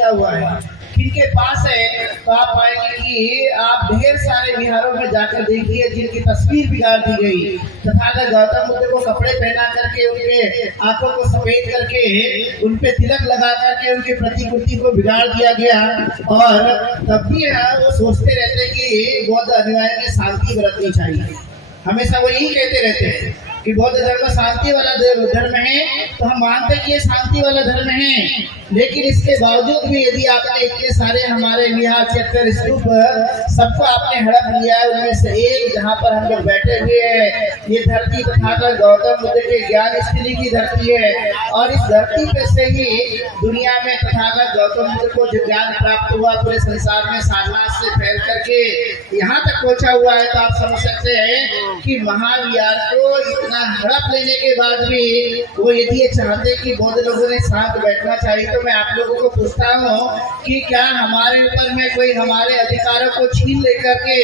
किया हुआ है, किनके पास है, तो आप पाएंगे कि आप ढेर सारे विहारों में जाकर देखिए जिनकी तस्वीर बिगाड़ दी गई। तथागत गौतम बुद्ध को कपड़े पहना करके, उनके आंखों को सफेद करके, उन पे तिलक लगा करके उनकी प्रतिकृति को बिगाड़ दिया गया। और तब भी वो सोचते रहते कि बौद्ध अनुयायी में शांति बरतनी चाहिए। हमेशा वो यही कहते रहते हैं कि बौद्ध धर्म शांति वाला धर्म है, तो हम मानते हैं कि ये शांति वाला धर्म है। लेकिन इसके बावजूद भी यदि आपने इतने सारे हमारे विहार क्षेत्र स्तूप सबको आपने हड़प लिया है, उनमें से एक जहाँ पर हम लोग बैठे हुए हैं, ये धरती तथागत गौतम बुद्ध के ज्ञान स्थली की धरती है। और इस धरती पे से ही दुनिया में तथागत गौतम बुद्ध को जो ज्ञान प्राप्त हुआ, पूरे संसार में साधना से फैल करके यहाँ तक पहुँचा हुआ है। तो आप समझ सकते हैं कि महाविहार को इतना हड़प लेने के बाद भी वो यदि ये चाहते कि बौद्ध लोगों ने साथ बैठना चाहिए, तो मैं आप लोगों को पूछता हूँ कि क्या हमारे ऊपर में कोई हमारे अधिकारों को छीन लेकर के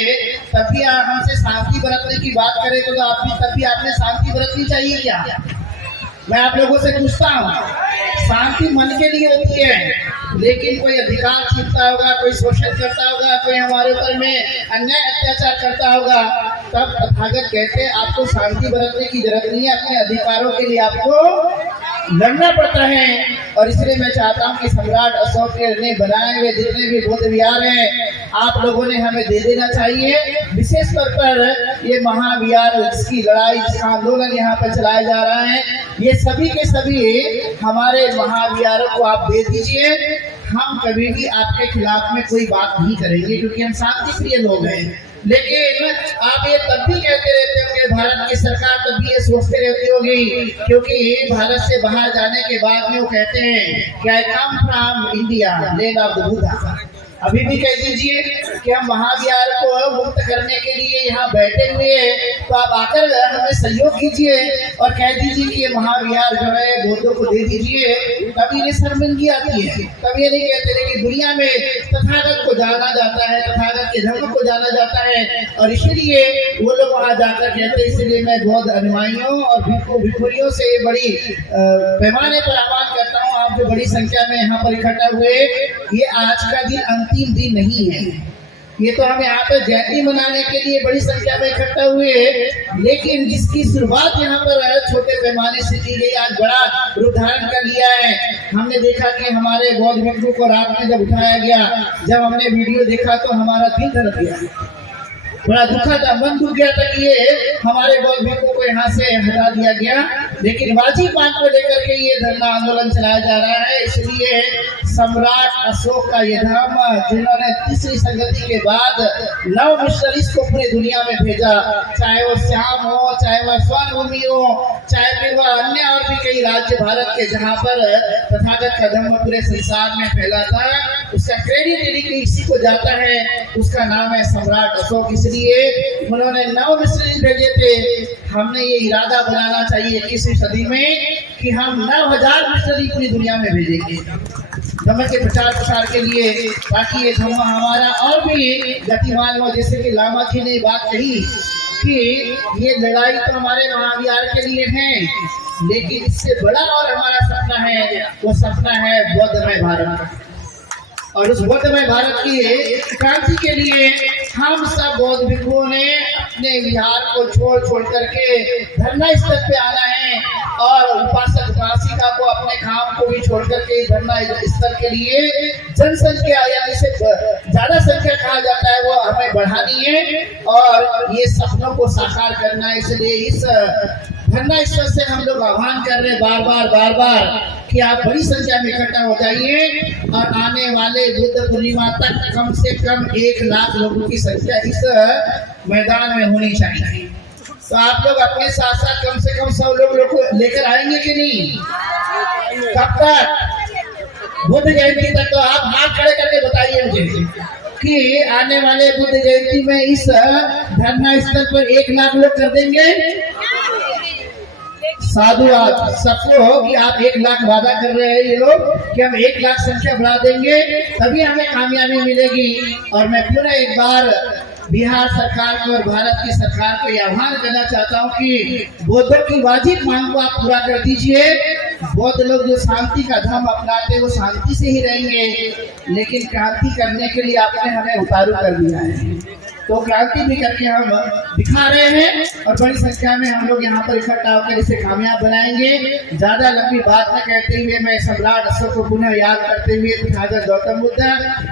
तब भी हमसे शांति बरतने की बात करे, तो आप भी तब भी आपने शांति बरतनी चाहिए क्या? मैं आप लोगों से पूछता हूँ, शांति मन के लिए होती है, लेकिन कोई अधिकार छीनता होगा, कोई शोषण करता होगा, कोई हमारे ऊपर में अन्याय अत्याचार करता होगा, तब तथागत कहते हैं आपको शांति बरतने की जरूरत नहीं है, अपने अधिकारों के लिए आपको लड़ना पड़ता है। और इसलिए मैं चाहता हूँ कि सम्राट अशोक ने बनाए हुए जितने भी बौद्ध विहार हैं, आप लोगों ने हमें दे देना चाहिए। विशेष तौर पर ये महाविहार जिसकी लड़ाई, जिसका आंदोलन यहाँ पर चलाया जा रहा है, ये सभी के सभी हमारे महाविहारों को आप दे दीजिए। हम कभी भी आपके खिलाफ में कोई बात नहीं करेंगे, क्योंकि हम शांति प्रिय लोग हैं। लेकिन आप ये तब भी कहते रहते होंगे, भारत की सरकार तब भी ये सोचते रहती होगी, क्योंकि भारत से बाहर जाने के बाद में वो कहते हैं कि I come from India, land of the Buddha. अभी भी कह दीजिए कि हम महाविहार को मुक्त करने के लिए यहाँ बैठे हुए हैं, तो आप आकर हमें सहयोग कीजिए और कह दीजिए कि ये महाविहार जो है बौद्धों को दे दीजिए। तभी ये शर्मिंदगी आती है, तब ये नहीं कहते कि दुनिया में तथागत को जाना जाता है, तथागत के धर्म को जाना जाता है, और इसलिए वो लोग वहाँ जाकर कहते हैं। इसलिए मैं बौद्ध अनुयायियों और भिखुरियों से ये बड़ी पैमाने पर आह्वान करता हूँ, आप जो बड़ी संख्या में यहाँ पर इकट्ठा हुए, ये आज का दिन अंतिम दिन नहीं है। ये तो हम यहाँ पर जयंती मनाने के लिए बड़ी संख्या में इकट्ठा हुए, लेकिन जिसकी शुरुआत यहाँ पर छोटे पैमाने से की गई, आज बड़ा रूप धारण कर लिया है। हमने देखा कि हमारे बौद्ध भिक्षु को रात में जब उठाया गया, जब हमने वीडियो देखा तो हमारा दिल धड़क गया, बड़ा दुखा था, मन दुख गया था कि ये हमारे बौद्ध भिक्षु को यहाँ से हटा दिया गया। लेकिन वाजिब मांग को लेकर के ये धरना आंदोलन चलाया जा रहा है। इसलिए सम्राट अशोक का ये धर्म, जिन्होंने तीसरी संगति के बाद 9 मिशनरीज को पूरी दुनिया में भेजा, चाहे वो श्याम हो, चाहे वह स्वर्ण हो, चाहे फिर वह अन्य और भी कई राज्य भारत के जहाँ पर तथागत का धर्म पूरे संसार में फैला था, उसका क्रेडिट यदि किसी को जाता है, उसका नाम है सम्राट अशोक। इसलिए उन्होंने 9 मिशनरीज भेजे थे। हमने ये इरादा बनाना चाहिए 21वीं सदी में कि हम 9000 मिशनरी पूरी दुनिया में भेजेंगे धर्म के प्रचार प्रसार के लिए, ताकि ये धर्म हमारा और भी गतिमान हो। जैसे कि लामा जी ने बात कही कि ये लड़ाई तो हमारे महाविहार के लिए है, लेकिन इससे बड़ा और हमारा सपना है, वो सपना है बौद्धमय भारत। और उस बौद्धमय भारत की क्रांति के लिए हम सब बौद्ध भिक्षुओं ने अपने विहार को छोड़ करके धरना स्थल पे आना है, और उपासक उपासिका को अपने काम को भी छोड़ करके धरना स्थल के लिए जनसंख्या, यानी से ज्यादा संख्या कहा जाता है, वो हमें बढ़ानी है और ये सपनों को साकार करना है। इसलिए इस धरना स्थल से हम लोग आह्वान कर रहे हैं बार बार कि आप बड़ी संख्या में इकट्ठा हो जाइए, और आने वाले बुद्ध पूर्णिमा तक कम से कम 1 लाख लोगों की संख्या इस मैदान में होनी चाहिए। तो आप लोग अपने साथ साथ कम से कम 100 लोग लेकर आएंगे कि नहीं? कब तक? बुद्ध जयंती तक। तो आप हाथ खड़े करके बताइए मुझे कि आने वाले बुद्ध जयंती में इस धरना स्थल पर 1 लाख लोग कर देंगे? साधु आप सबको हो कि आप 1 लाख वादा कर रहे हैं ये लोग कि हम 1 लाख संख्या बढ़ा देंगे, तभी हमें कामयाबी मिलेगी। और मैं पुनः एक बार बिहार सरकार को और भारत की सरकार को यह आह्वान करना चाहता हूँ कि बौद्धों की वाजिब मांग को आप पूरा कर दीजिए। बौद्ध लोग जो शांति का धर्म अपनाते हैं वो शांति से ही रहेंगे, लेकिन क्रांति करने के लिए आपने हमें उतारू कर दिया है। तो क्रांति भी करके हम दिखा रहे हैं और बड़ी संख्या में हम लोग यहाँ पर इकट्ठा होकर इसे कामयाब बनाएंगे। ज्यादा लंबी बात न कहते हुए मैं सम्राट अशोक को पुनः याद करते हुए तथागत गौतम बुद्ध,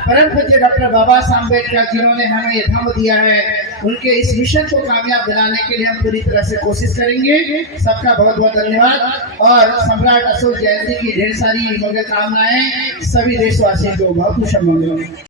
परम पूज्य डॉक्टर बाबा साहब अम्बेडकर जिन्होंने हमें ये धर्म दिया है, उनके इस मिशन को कामयाब बनाने के लिए हम पूरी तरह से कोशिश करेंगे। सबका बहुत बहुत धन्यवाद और सम्राट अशोक जयंती की ढेर सारी मंगल कामनाएं सभी देशवासियों को। बहुत खुश मंगल।